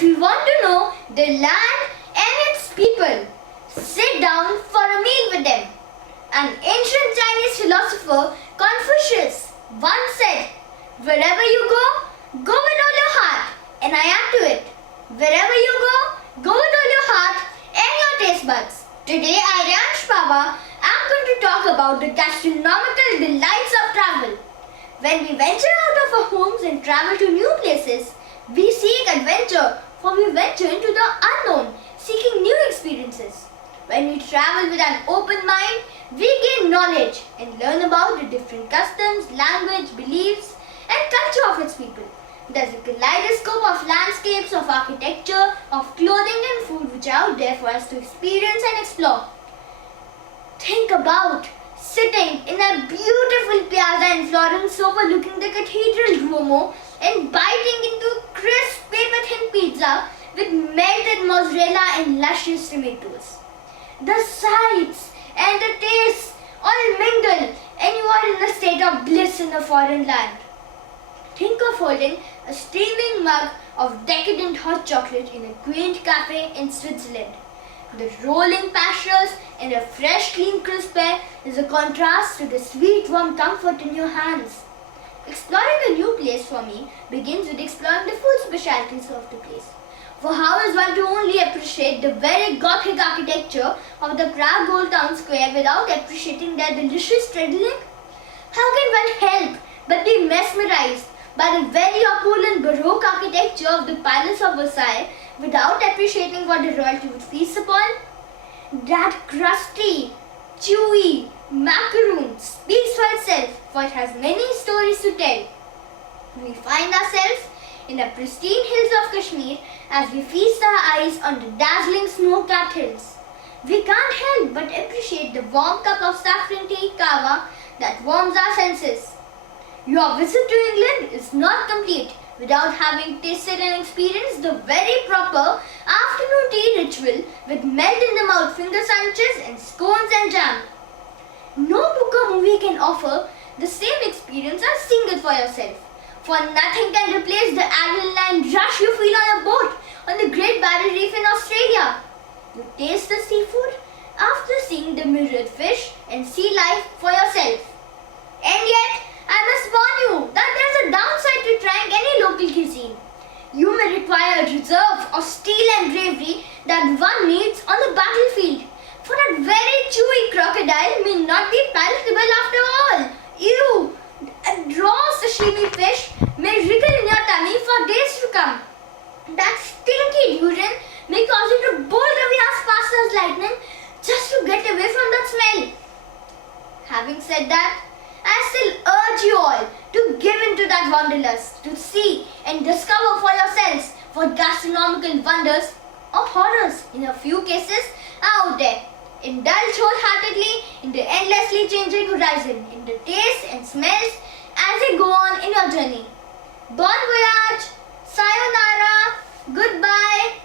If you want to know the land and its people, sit down for a meal with them. An ancient Chinese philosopher, Confucius, once said, "Wherever you go, go with all your heart." And I add to it, wherever you go with all your heart and your taste buds. Today, I, Rayansh, Pahwa, am going to talk about the gastronomical delights of travel. When we venture out of our homes and travel to new places, we seek adventure, for we venture into the unknown, seeking new experiences. When we travel with an open mind, we gain knowledge and learn about the different customs, language, beliefs, and culture of its people. There's a kaleidoscope of landscapes, of architecture, of clothing and food which are out there for us to experience and explore. Think about sitting in a beautiful piazza in Florence overlooking the Cathedral Duomo and biting into crisp paper-thin pizza with melted mozzarella and luscious tomatoes. The sights and the tastes all mingle and you are in a state of bliss in a foreign land. Think of holding a steaming mug of decadent hot chocolate in a quaint cafe in Switzerland. The rolling pastures and a fresh, clean, crisp air is a contrast to the sweet, warm comfort in your hands. Exploring a new place for me begins with exploring the food specialties of the place. For how is one to only appreciate the very Gothic architecture of the Prague Old Town Square without appreciating their delicious treadling? How can one help but be mesmerized by the very opulent Baroque architecture of the Palace of Versailles without appreciating what the royalty would feast upon? That crusty, chewy macaroon speaks for itself, for it has many stories to tell. We find ourselves in the pristine hills of Kashmir as we feast our eyes on the dazzling snow-capped hills. We can't help but appreciate the warm cup of saffron tea kava that warms our senses. Your visit to England is not complete without having tasted and experienced the very proper afternoon tea ritual with melt-in-the-mouth finger sandwiches and scones and jam. No book or movie can offer the same experience as seeing it for yourself, for nothing can replace the adrenaline rush you feel on a boat on the Great Barrier Reef in Australia. You taste the seafood after seeing the mirrored fish and sea life for yourself. And yet, I must warn you that there's a downside to trying any local cuisine. You may require a reserve of steel and bravery that one needs on the battlefield, for that very chewy crocodile may not be palatable after all. Ew! A raw sashimi fish may wriggle in your tummy for days to come. That stinky durian may cause you to bolt away as fast as lightning just to get away from that smell. Having said that, I still urge you all to give in to that wanderlust, to see and discover for yourselves what gastronomical wonders or horrors in a few cases are out there. Indulge wholeheartedly in the endlessly changing horizon, in the tastes and smells as you go on in your journey. Bon voyage, sayonara, goodbye.